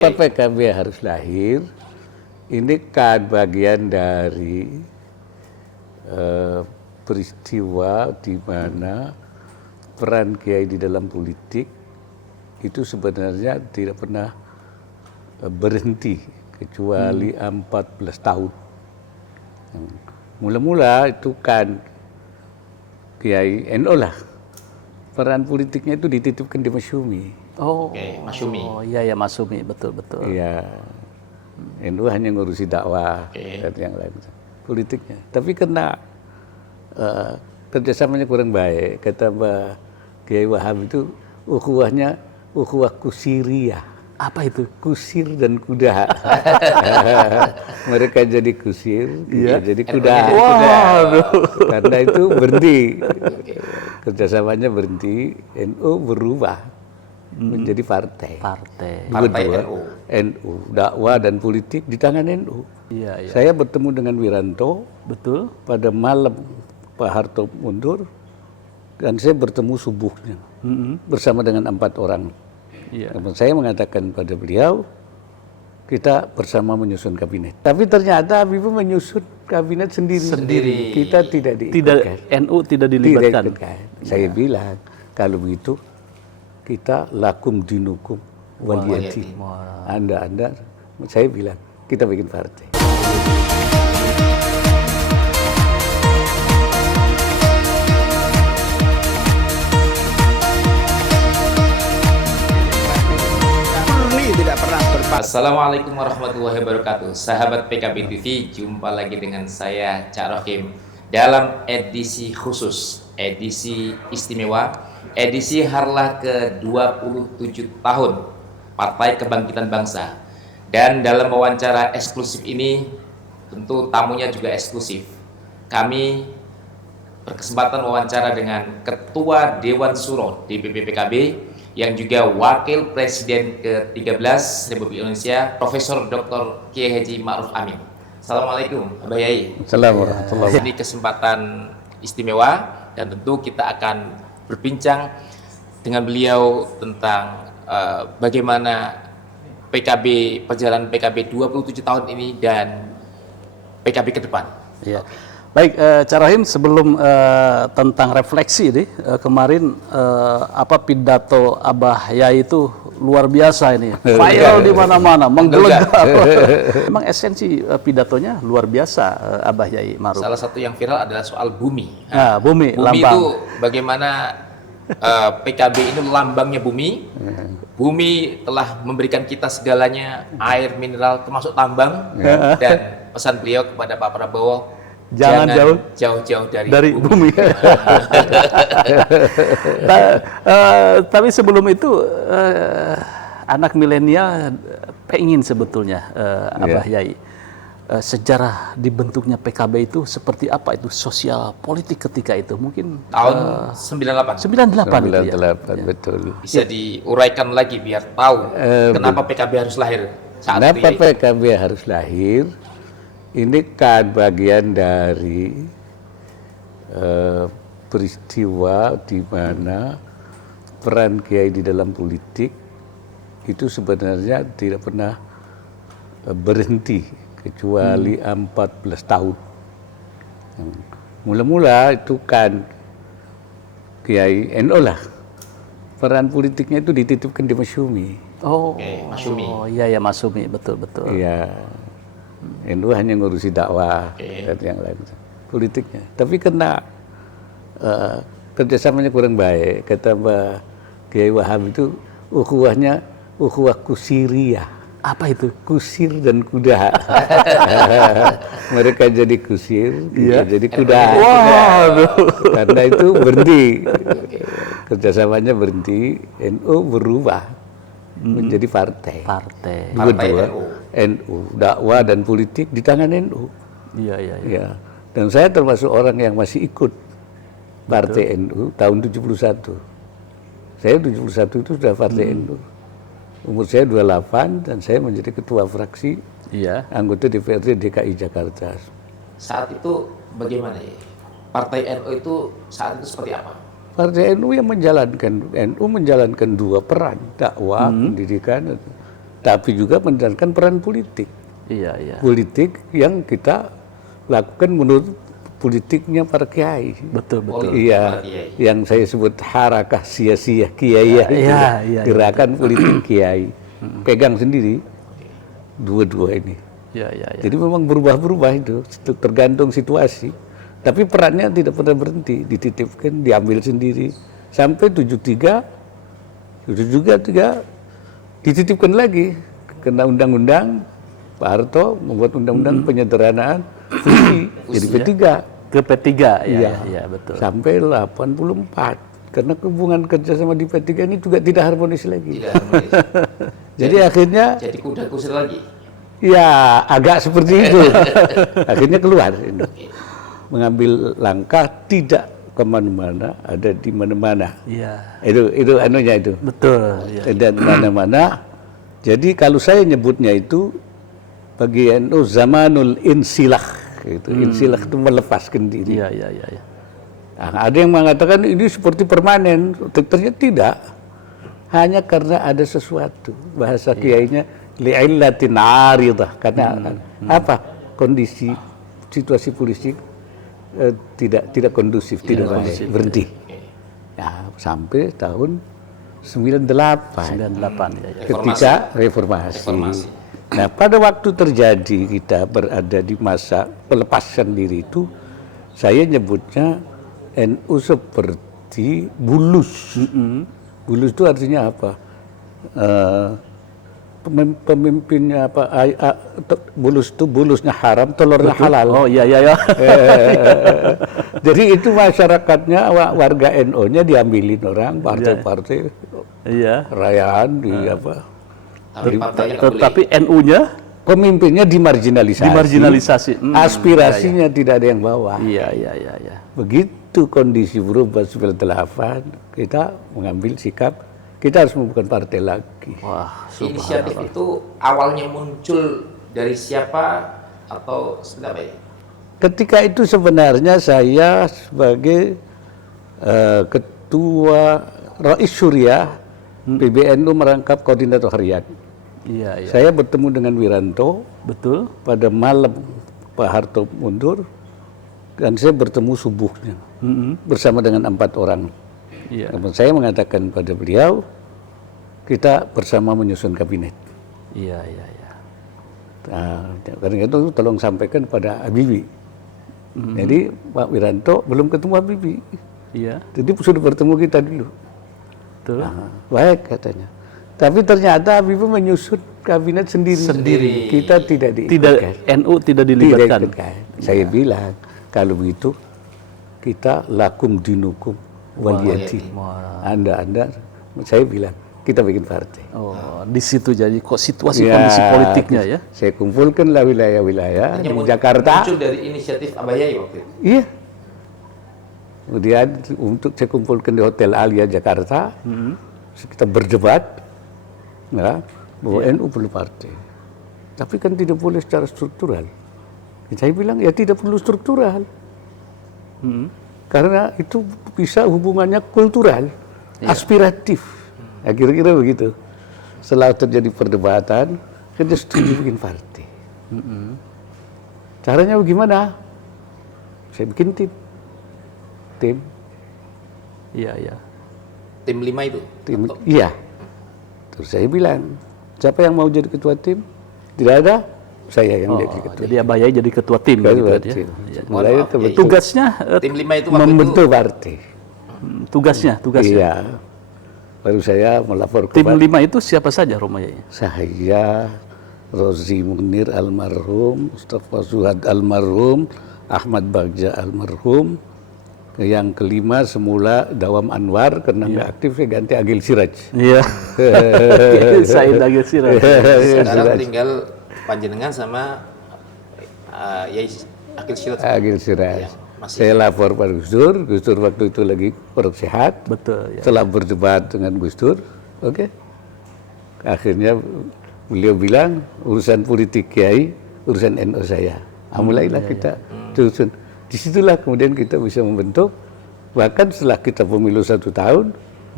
PKB harus lahir, ini kan bagian dari peristiwa di mana peran Kiai di dalam politik itu sebenarnya tidak pernah berhenti kecuali 14 tahun. Mula-mula itu kan Kiai NU lah, peran politiknya itu dititipkan di Masyumi. Oh, Masyumi. Oh iya ya Masyumi, betul. Iya, NU hanya ngurusi dakwah dan yang lain politiknya. Tapi karena kerjasamanya kurang baik, kata Mbak Kiai Wahab itu ukhuwahnya ukhuwah kusiriyah. Apa itu? Kusir dan kuda. Mereka jadi kusir, kita jadi kuda. Karena itu berhenti. Kerjasamanya berhenti, NU berubah menjadi partai. Partai NU, dakwah dan politik di tangan NU. Iya. Saya bertemu dengan Wiranto, Betul. pada malam Pak Harto mundur, dan saya bertemu subuhnya bersama dengan 4 orang. Iya. Saya mengatakan pada beliau, kita bersama menyusun kabinet. Tapi ternyata Habibie menyusun kabinet sendiri. Kita tidak NU tidak dilibatkan. Saya bilang, kalau begitu kita lakum dinukum waliyadin. Anda, saya bilang kita bikin partai. Assalamualaikum warahmatullahi wabarakatuh. Sahabat PKB TV, jumpa lagi dengan saya Cak Rohim dalam edisi khusus, edisi istimewa, edisi Harlah ke-27 tahun Partai Kebangkitan Bangsa. Dan dalam wawancara eksklusif ini tentu tamunya juga eksklusif. Kami berkesempatan wawancara dengan Ketua Dewan Suro DPP PKB yang juga Wakil Presiden ke-13 Republik Indonesia, Profesor Dr. Kiai Haji Ma'ruf Amin. Assalamualaikum, Abah Yai. Assalamualaikum. Ini kesempatan istimewa dan tentu kita akan berbincang dengan beliau tentang bagaimana PKB, perjalanan PKB 27 tahun ini dan PKB ke depan. Iya. Baik, Cak Rohim, sebelum tentang refleksi ini, kemarin pidato Abah Yai itu luar biasa ini, viral di mana-mana, menggelegar. Memang esensi pidatonya luar biasa, Abah Yai Ma'ruf. Salah satu yang viral adalah soal bumi. Bumi lambang. Itu bagaimana PKB ini lambangnya bumi. Bumi telah memberikan kita segalanya, air, mineral, termasuk tambang. Dan pesan beliau kepada Pak Prabowo, jangan jauh-jauh dari bumi. Tapi sebelum itu anak milenial pengen sebetulnya Abah Yai, sejarah dibentuknya PKB itu seperti apa, itu sosial politik ketika itu mungkin tahun 98 itu ya. Betul. Bisa diuraikan lagi biar tahu kenapa PKB harus lahir saat Kenapa itu. PKB harus lahir? Ini kan bagian dari peristiwa di mana peran Kiai di dalam politik itu sebenarnya tidak pernah berhenti kecuali 14 tahun. Mula-mula itu kan Kiai NU lah, peran politiknya itu dititipkan di Masyumi. Masyumi. Oh iya ya Masyumi, betul. Iya. NU hanya ngurusi dakwah dan yang lain politiknya. Tapi karena kerjasamanya kurang baik, kata Mbak Kiai Wahab itu ukhuwahnya ukhuwah kusiriyah. Apa itu? Kusir dan kuda. Mereka jadi kusir, kita jadi kuda. Karena itu berhenti. Kerjasamanya berhenti, NU berubah menjadi partai. NU, dakwah dan politik di tangan NU. Iya. Dan saya termasuk orang yang masih ikut partai NU tahun 71. Saya 71 itu sudah partai NU. Umur saya 28 dan saya menjadi ketua fraksi anggota DPRD DKI Jakarta. Saat itu bagaimana ya? Partai NU itu saat itu seperti apa? Partai NU yang menjalankan 2 peran, dakwah, pendidikan. tapi juga menjalankan peran politik. Iya, iya. Politik yang kita lakukan menurut politiknya para kiai. Betul, betul. Iya, yang saya sebut harakah sia-sia kiai, iya, gerakan politik kiai. Pegang sendiri dua-dua ini. Iya, iya, iya. Jadi memang berubah-berubah itu, tergantung situasi. Tapi perannya tidak pernah berhenti, dititipkan, diambil sendiri. Sampai 73 dititipkan lagi. Kena undang-undang, Pak Harto membuat undang-undang penyederhanaan fungsi, jadi P3. Ke P3, Iya, iya, betul. Sampai 84. Karena hubungan kerjasama di P3 ini juga tidak harmonis lagi. Tidak harmonis. Jadi akhirnya, Jadi kuda kusir lagi. ya agak seperti itu. Akhirnya keluar ini. Mengambil langkah tidak kemana-mana, ada di mana-mana. Iya. Itu anunya itu. Betul. Iya. Dan mana-mana. Jadi kalau saya nyebutnya itu bagi NU zamanul insilah. Itu insilah itu melepaskan diri. Iya, iya, iya, iya. Nah, ada yang mengatakan ini seperti permanen, ternyata tidak. Hanya karena ada sesuatu. Bahasa kiainya li'illatin aridah. Karena apa? Kondisi situasi politik tidak kondusif, tidak baik, berhenti. Ya, sampai tahun 98. 98 ya, ya. Ketika reformasi. Nah, pada waktu terjadi kita berada di masa pelepasan diri itu, saya nyebutnya NU seperti bulus. Bulus itu artinya apa? Pemimpinnya apa? Bulus itu bulusnya haram, telurnya halal. Oh iya, iya, iya. Jadi itu masyarakatnya, warga NU-nya diambilin orang, partai-partai, Iya. rayaan di apa? Tapi partainya nggak boleh. Tetapi NU-nya Pemimpinnya dimarginalisasi. dimarginalisasi. Aspirasinya tidak ada yang bawa. Iya, iya, iya, iya. Begitu kondisi berubah 98, kita mengambil sikap, kita harus membuka partai lagi. Wah, Inisiatif itu awalnya muncul dari siapa atau seperti apa ya? Ketika itu sebenarnya saya sebagai ketua Rais Syuriah PBNU merangkap koordinator harian. iya, iya. Saya bertemu dengan Wiranto Betul. pada malam Pak Harto mundur, dan saya bertemu subuhnya bersama dengan 4 orang. Iya. Namun saya mengatakan pada beliau, kita bersama menyusun kabinet. Iya, iya, iya. Nah, karena itu tolong sampaikan pada Habibie. Jadi Pak Wiranto belum ketemu Habibie. Iya, Jadi sudah bertemu kita dulu. betul. Nah, baik katanya. Tapi ternyata Habibie menyusun kabinet sendiri. Kita tidak diikutkan. NU tidak dilibatkan. Saya bilang, kalau begitu kita lakum dinukum waliyati. Anda, saya bilang, kita bikin partai. Oh, di situ jadi kok situasi kondisi politiknya ya. Saya kumpulkanlah wilayah-wilayah di Jakarta. Muncul dari inisiatif Abah Yai waktu itu. Iya. Kemudian untuk saya kumpulkan di Hotel Alia Jakarta, kita berdebat, ya, bahwa NU perlu partai. Tapi kan tidak boleh secara struktural. Saya bilang ya tidak perlu struktural, karena itu bisa hubungannya kultural, aspiratif. Ya, kira-kira begitu. Setelah terjadi perdebatan, kita setuju bikin partai. Caranya bagaimana? Saya bikin tim. Iya, iya. Tim 5 itu. Iya. Terus saya bilang, siapa yang mau jadi ketua tim? Tidak ada, saya yang jadi ketua. Jadi Abah Yai jadi ketua tim gitu Ketua ya. tim. Iya. Mulai Maaf, kebetulan Tugasnya Tim 5 itu waktu membentuk itu partai. tugasnya. Iya. Baru saya melapor ke Tim 5 itu siapa saja Roma Yai? saya, Rozi Munir almarhum, Mustafa Zuhad almarhum, Ahmad Bagja almarhum. Yang kelima semula Dawam Anwar, karena nggak aktif saya ganti Agil Siraj. Iya. Said Agil Siraj. sekarang tinggal panjenengan sama Yai Akil Siraj. Agil Siraj. Ya, masih. Saya lapor pada Gus Dur waktu itu lagi kurang sehat. Betul ya. Setelah berdebat dengan Gus Dur, oke. Akhirnya beliau bilang urusan politik Kiai, urusan NU saya. Mulailah kita susun. Disitulah kemudian kita bisa membentuk. Bahkan setelah kita pemilu 1 tahun,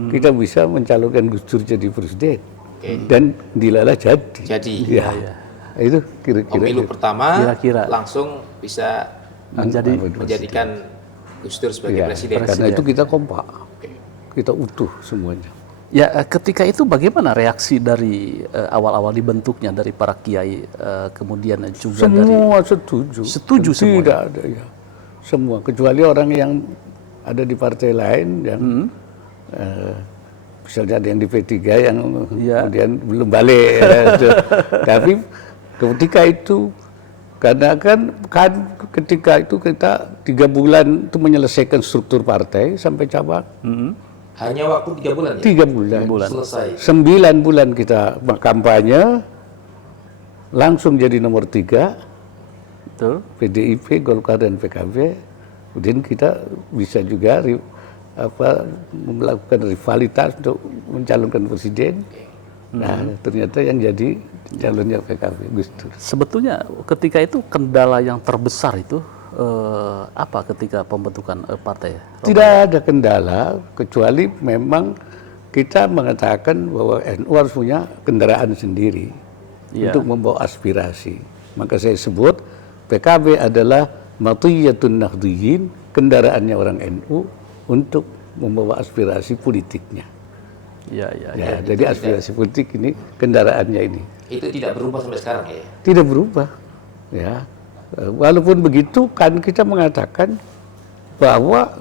kita bisa mencalonkan Gus Dur jadi presiden. dan dilala jadi. Jadi Ya. Itu kira-kira. pemilu pertama Kira-kira. langsung bisa menjadikan Gus Dur sebagai Ya, presiden. karena itu kita kompak, kita utuh semuanya. Ya, ketika itu bagaimana reaksi dari awal-awal dibentuknya dari para kiai, kemudian juga dari Semua setuju. Setuju semua. Tidak ada ya. Semua kecuali orang yang ada di partai lain yang misalnya ada yang di P3 yang kemudian belum balik. Tapi ketika itu karena kan ketika itu kita 3 bulan itu menyelesaikan struktur partai sampai cabang. Hanya waktu 3 bulan ya? 3 bulan. Selesai. 9 bulan kita kampanye, langsung jadi nomor 3, Betul. PDIP, Golkar dan PKB. Kemudian kita bisa juga melakukan rivalitas untuk mencalonkan presiden. Nah, ternyata yang jadi calonnya PKB, Gus Dur. Sebetulnya ketika itu kendala yang terbesar itu apa ketika pembentukan partai? Tidak ada kendala, kecuali memang kita mengatakan bahwa NU harus punya kendaraan sendiri untuk membawa aspirasi. Maka saya sebut PKB adalah matiyatun nahdhiyin, kendaraannya orang NU untuk membawa aspirasi politiknya. Ya. Jadi aspirasi politik ini kendaraannya ini. Itu tidak berubah sampai sekarang ya? Tidak berubah. Ya. Walaupun begitu kan kita mengatakan bahwa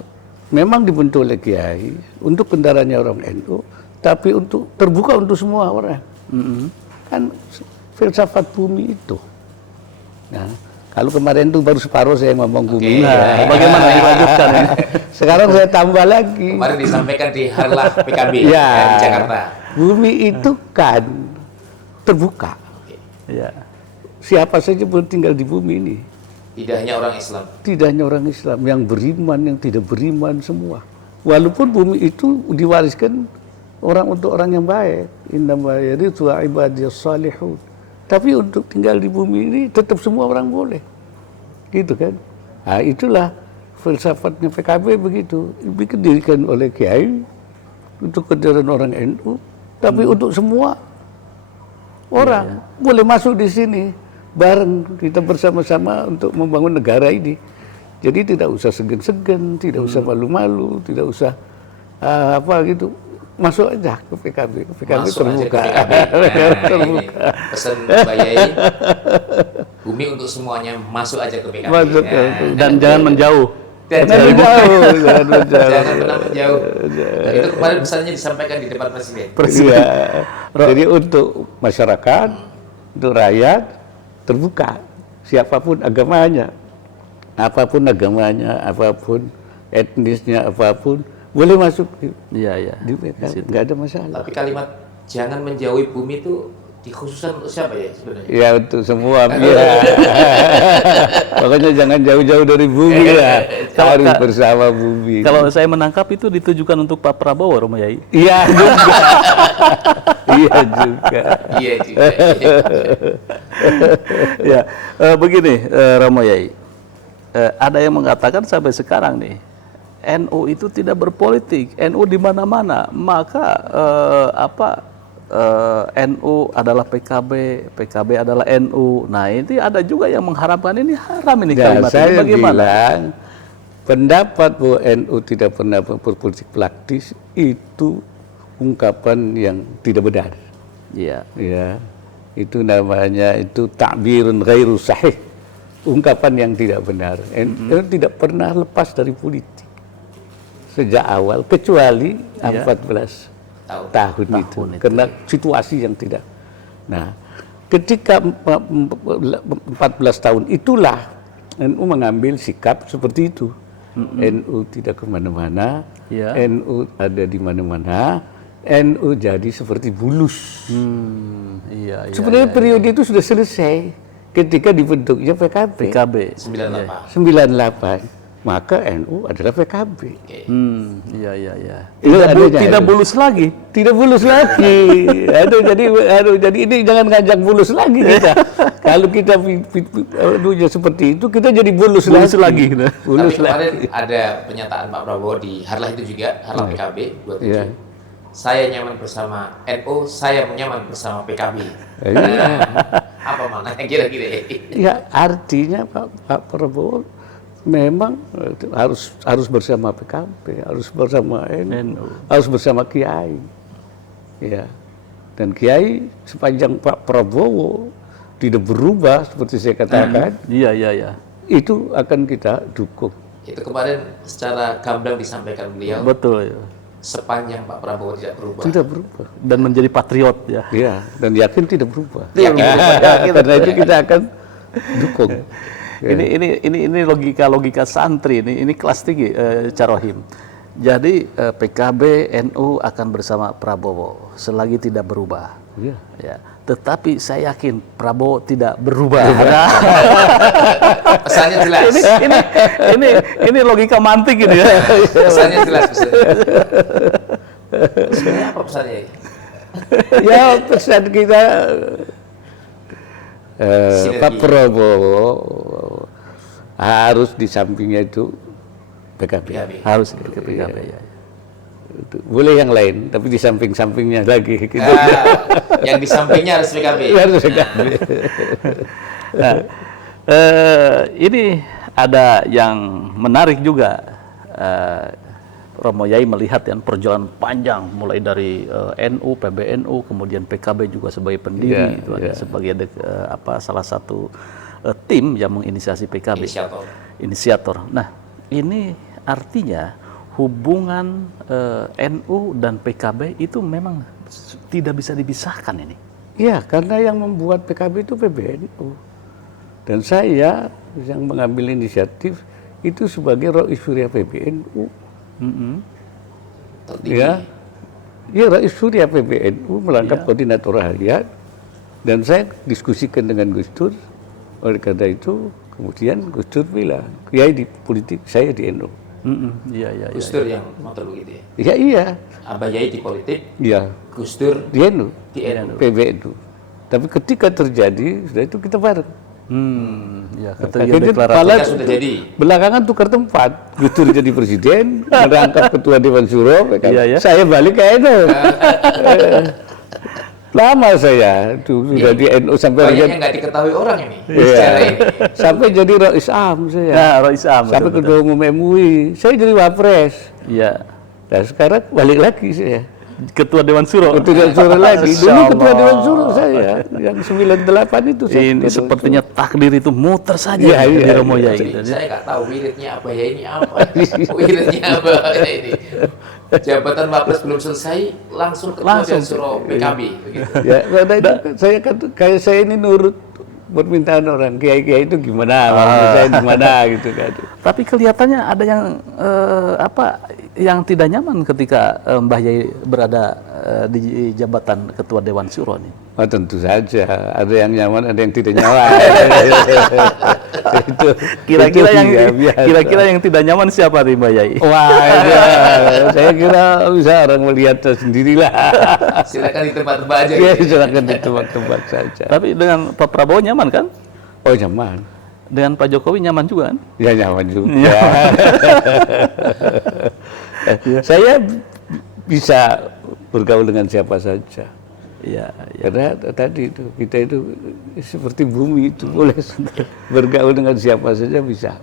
memang dibentuk oleh kiai untuk kendaraannya orang NU, tapi untuk terbuka untuk semua orang. Kan filsafat bumi itu. Nah, kalau kemarin itu baru separuh saya ngomong bumi. Nah, bagaimana dilanjutkan ini? Sekarang saya tambah lagi. Kemarin disampaikan di Harlah PKB di Jakarta. Bumi itu kan terbuka. Ya. Siapa saja boleh tinggal di bumi ini. Tidak hanya orang Islam. Tidak hanya orang Islam, yang beriman, yang tidak beriman, semua. Walaupun bumi itu diwariskan orang untuk orang yang baik. Innama yarithu ibadiyas salihun. Tapi untuk tinggal di bumi ini tetap semua orang boleh. Gitu kan. Nah, itulah filsafatnya PKB begitu. Didirikan oleh kiai untuk kendaraan orang NU, tapi untuk semua orang boleh masuk di sini. Bareng kita bersama-sama untuk membangun negara ini. Jadi tidak usah segan-segan, tidak usah malu-malu, tidak usah gitu. Masuk aja ke PKB. PKB Masuk terbuka. aja ke PKB. Terbuka. Pesan Mbak Yai, bumi untuk semuanya, masuk aja ke PKB. Masuk Dan jangan menjauh. Jangan Jangan pernah menjauh. Dan itu kemarin pesannya disampaikan di depan Presiden. Iya. Jadi untuk masyarakat, untuk rakyat, terbuka. Siapapun agamanya, apapun etnisnya, apapun, boleh masuk Iya. di PKB. Nggak ada masalah. Tapi kalimat jangan menjauhi bumi itu dikhususkan untuk siapa ya sebenarnya? Ya untuk semua. Pokoknya jangan jauh-jauh dari bumi lah. Harus bersama bumi. Kalau saya menangkap itu ditujukan untuk Pak Prabowo, Romo Yai. Iya juga. Iya juga. Iya juga. Ya, begini Romo Yai. Ada yang mengatakan sampai sekarang nih, NU itu tidak berpolitik, NU di mana-mana. Maka NU adalah PKB, PKB adalah NU. Nah, ini ada juga yang mengharapkan ini haram ini kalimat ini. Saya Bagaimana? bilang pendapat bahwa NU tidak pernah berpolitik praktis itu ungkapan yang tidak benar. Iya. Ya, itu namanya takbirun ghairu sahih, ungkapan yang tidak benar. NU tidak pernah lepas dari politik sejak awal, kecuali 14 tahun itu, karena situasi yang tidak. Nah, ketika 14 tahun itulah NU mengambil sikap seperti itu. NU tidak kemana-mana, NU ada di mana-mana, NU jadi seperti bulus. Sebenarnya periode itu sudah selesai ketika dibentuknya PKB. 98. Maka NU adalah PKB. Iya. Tidak bulus lagi. Tidak bulus lagi. Jadi ini jangan ngajak bulus lagi kita. Kalau kita seperti itu, kita jadi bulus lagi. Tapi kemarin ada pernyataan Pak Prabowo di Harlah itu juga, Harlah PKB 27. saya nyaman bersama NU, saya nyaman bersama PKB. Iya. Apa maknanya kira-kira? Ya artinya Pak Prabowo memang harus bersama PKB, harus bersama NU, harus bersama Kiai. Ya. Dan Kiai sepanjang Pak Prabowo tidak berubah seperti saya katakan, Iya. itu akan kita dukung. Itu kemarin secara gamblang disampaikan beliau, Betul ya. sepanjang Pak Prabowo tidak berubah. Tidak berubah. Dan menjadi patriot ya. Ya, dan yakin tidak berubah. Yakin. Karena itu kita akan dukung. Ya. Ini logika santri ini kelas tinggi Carohim. Jadi PKB NU akan bersama Prabowo selagi tidak berubah. Ya. Ya. Tetapi saya yakin Prabowo tidak berubah. Pesannya jelas. ini logika mantik ini ya. Pesannya jelas. Sebenarnya apa pesannya? Ya pesan kita Pak Sinergi. Prabowo harus di sampingnya itu PKB. PKB. Harus ke PKB ya. Boleh yang lain, tapi di samping-sampingnya lagi. Gitu. Yang di sampingnya harus PKB. Harus PKB. Nah, ini ada yang menarik juga. Romo Yai melihat yang perjalanan panjang mulai dari NU, PBNU, kemudian PKB juga sebagai pendiri, sebagai salah satu tim yang menginisiasi PKB. Inisiator. Nah, ini artinya hubungan NU dan PKB itu memang tidak bisa dipisahkan ini. Ya, karena yang membuat PKB itu PBNU. Dan saya yang mengambil inisiatif itu sebagai Rais Surya PBNU. Ya, Rais Surya PBNU melangkap koordinator harian, dan saya diskusikan dengan Gus Dur. Oleh karena itu, kemudian Gus Dur bilang, Kiai di politik, saya di NU. Iya. Gus Dur yang motor begitu ya. Iya. Abah Yai di politik, Iya. Gus Dur Di NU. di NU. PBNU. Tapi ketika terjadi, sudah itu kita bareng. Ya, Akhirnya deklarasi. malah sudah jadi. belakangan tukar tempat. Gus Dur jadi presiden, merangkap ketua Dewan Suro, Iya. saya balik ke NU. Lama saya sudah di NU sampai Banyak yang nggak diketahui orang ini. Iya. Secara ini. Sampai jadi Rais Am saya. Nah, Rais Am. Sampai ketua umum MUI, saya jadi wapres. Iya. Nah sekarang balik lagi saya. Ketua Dewan Suro. Ketua Dewan Suro lagi. Dulu Masya ketua Allah. Dewan Suro saya, yang 98 itu. Saya Ini ketua Dewan sepertinya takdir itu muter saja Iya, di iya, Romo Yai. Saya nggak tahu wiridnya Abah Yai ini apa. Wiridnya Abah Yai ini. Jabatan Wapres belum selesai, langsung ketua Dewan Suro PKB. Begitu. Ya, karena itu saya kan kayak saya ini nurut permintaan orang kiai-kiai itu gimana, saya gimana gitu kan. Tapi kelihatannya ada yang yang tidak nyaman ketika Mbah Yai berada di jabatan Ketua Dewan Suro nih. Oh, tentu saja, ada yang nyaman, ada yang tidak nyaman. Kira-kira yang tidak nyaman siapa nih Mbah Yai? Wah, ya, saya kira bisa orang melihat sendirilah. Silakan ditebak-tebak aja. Ya, Gitu. silakan ditebak-tebak saja. Tapi dengan Pak Prabowo nyaman kan? Oh, nyaman. Dengan Pak Jokowi nyaman juga kan? Ya, nyaman juga. Saya bisa bergaul dengan siapa saja. Iya. Karena tadi itu kita itu seperti bumi itu boleh bergaul dengan siapa saja bisa.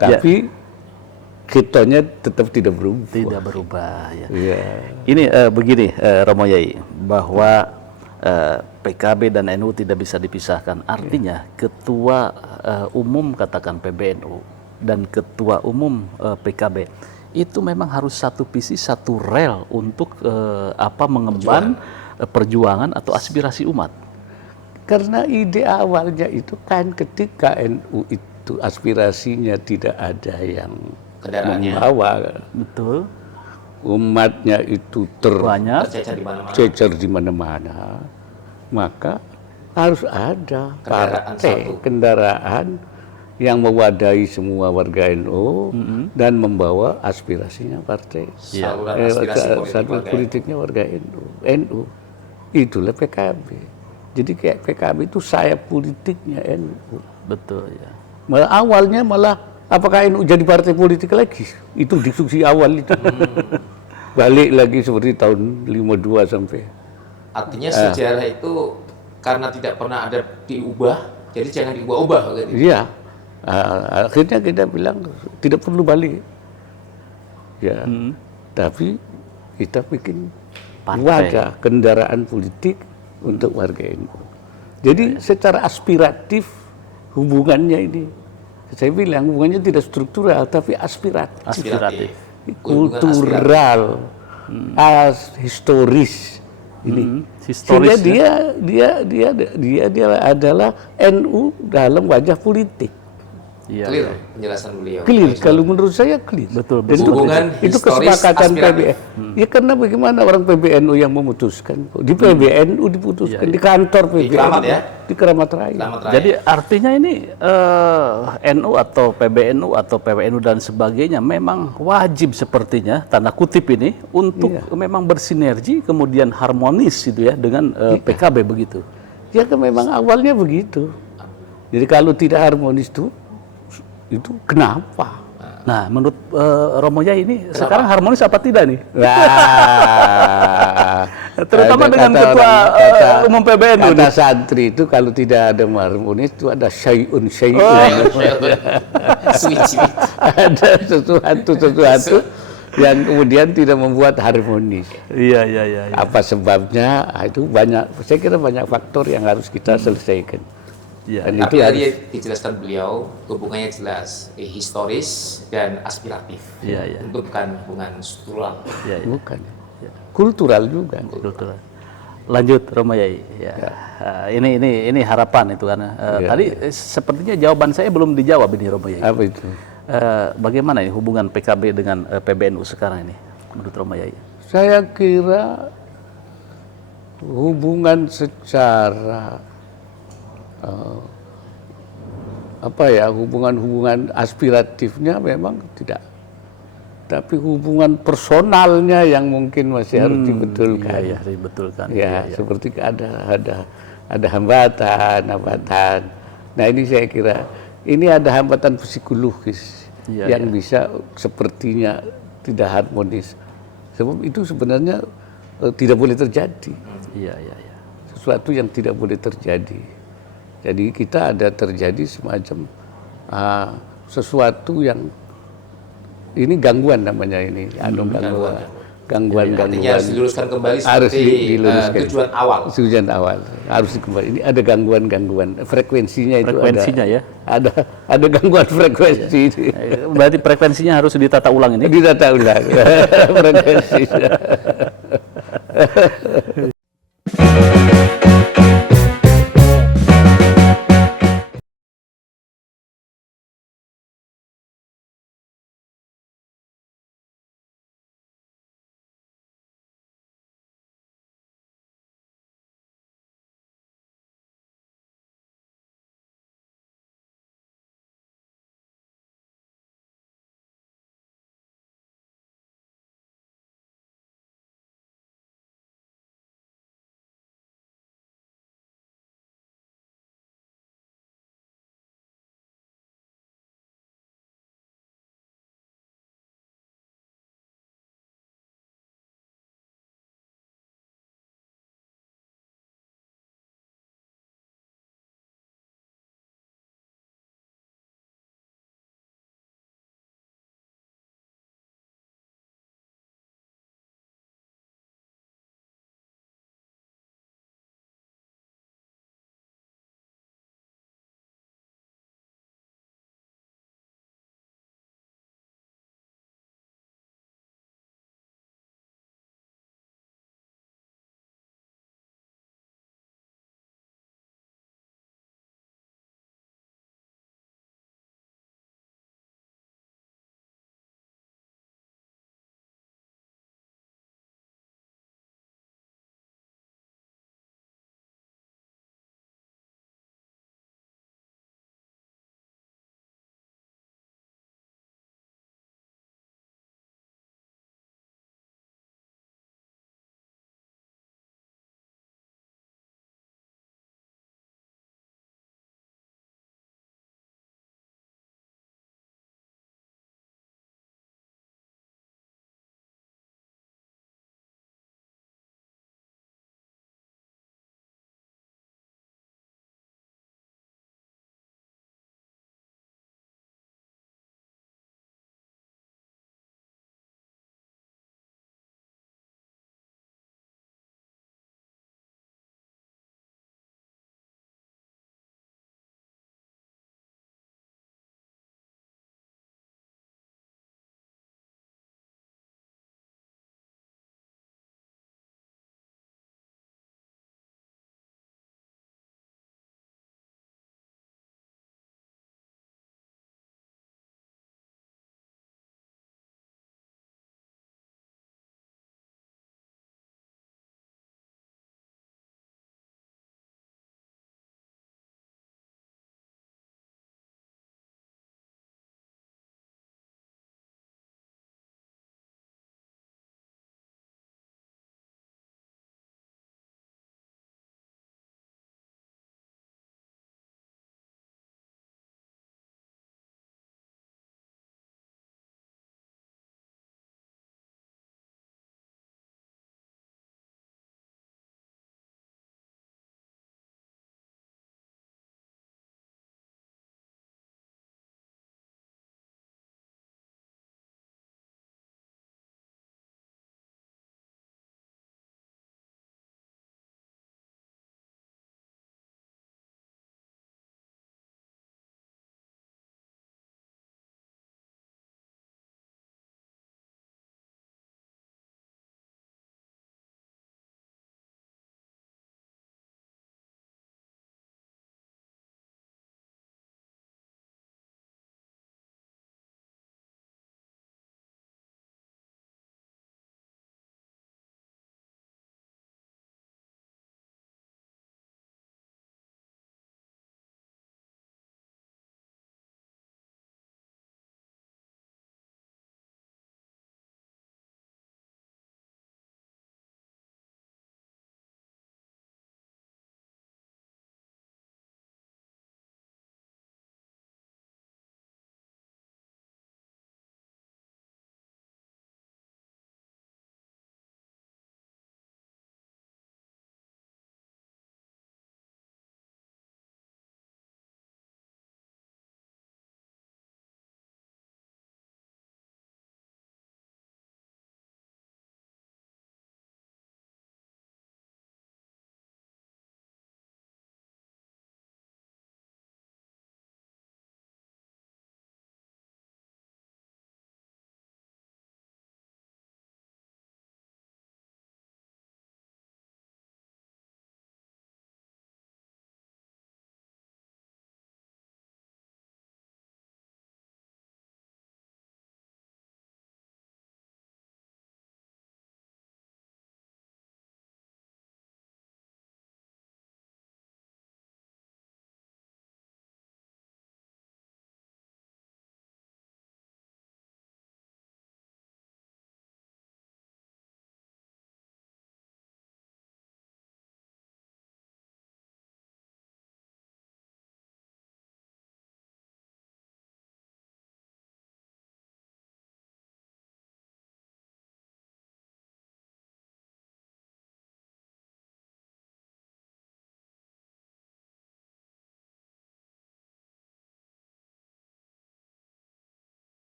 Tapi kitanya tetap tidak berubah. Tidak berubah ya. Iya. Ini begini Romo Yai, bahwa PKB dan NU tidak bisa dipisahkan. Artinya ketua umum katakan PBNU dan ketua umum PKB itu memang harus satu visi, satu rel untuk mengemban perjuangan atau aspirasi umat. Karena ide awalnya itu kan ketika NU itu aspirasinya tidak ada yang Kendaraannya. membawa, Betul. umatnya itu Banyak. Tercecer di mana-mana. tercecer di mana-mana, maka harus ada Kendaraan partai, satu. kendaraan yang mewadahi semua warga NU dan membawa aspirasinya partai. Saluran aspirasi Saluran politiknya warga NU. Itulah PKB. Jadi kayak PKB itu sayap politiknya NU. Betul ya. Malah awalnya apakah NU jadi partai politik lagi? Itu diskusi awal itu. balik lagi seperti tahun 52 sampai. Artinya sejarah itu karena tidak pernah ada diubah, jadi jangan diubah-ubah gitu. Iya. Akhirnya kita bilang tidak perlu balik. Ya. Tapi kita bikin wadah kendaraan politik untuk warga NU. Jadi secara aspiratif hubungannya ini, saya bilang hubungannya tidak struktural tapi aspiratif. Kultural, historis ini. Sehingga dia adalah NU dalam wajah politik. Iya. Clear penjelasan beliau. Clear, kalau menurut saya clear. Betul. Dan Hubungan itu historis kesepakatan aspiratif. PBNU. Ya karena bagaimana orang PBNU yang memutuskan? Di PBNU diputuskan, di kantor PBNU. Di Keramat ya? Di Keramat Raya. Selamat Raya. Jadi artinya ini NU atau PBNU atau PWNU dan sebagainya memang wajib sepertinya tanda kutip ini untuk memang bersinergi kemudian harmonis gitu ya dengan PKB begitu. Ya kan memang awalnya begitu. Jadi kalau tidak harmonis itu kenapa? Nah, menurut Romo Yai ini sekarang harmonis apa tidak nih? Nah, Terutama dengan ketua umum PBNU. Kata santri itu kalau tidak ada harmonis itu ada syai'un. Switch. Ada sesuatu yang kemudian tidak membuat harmonis. Iya. Apa sebabnya? Itu banyak. Saya kira banyak faktor yang harus kita selesaikan. Iya. Dan Tapi itu tadi dijelaskan beliau hubungannya jelas historis dan aspiratif. Iya. Itu bukan hubungan struktural. Iya. bukan. Kultural juga. Betul. Lanjut Romo Yai. Ya. Ini harapan itu kan. Tadi sepertinya jawaban saya belum dijawab ini Romo Yai. Apa itu? Bagaimana ini hubungan PKB dengan PBNU sekarang ini menurut Romo Yai? Saya kira hubungan secara hubungan aspiratifnya memang tidak, tapi hubungan personalnya yang mungkin masih harus dibetulkan. Iya, dibetulkan. Ya, seperti ada hambatan. Nah ini saya kira ini ada hambatan psikologis yang bisa sepertinya tidak harmonis. Sebab itu sebenarnya tidak boleh terjadi. Iya. Sesuatu yang tidak boleh terjadi. Jadi kita ada terjadi semacam sesuatu yang ini gangguan namanya ini, gangguan. Artinya harus diluruskan kembali Harus seperti diluruskan. tujuan awal. Tujuan awal harus kembali. Ini ada gangguan frekuensinya itu Ya. ada gangguan frekuensi. Berarti frekuensinya harus ditata ulang ini. Ditata ulang frekuensinya.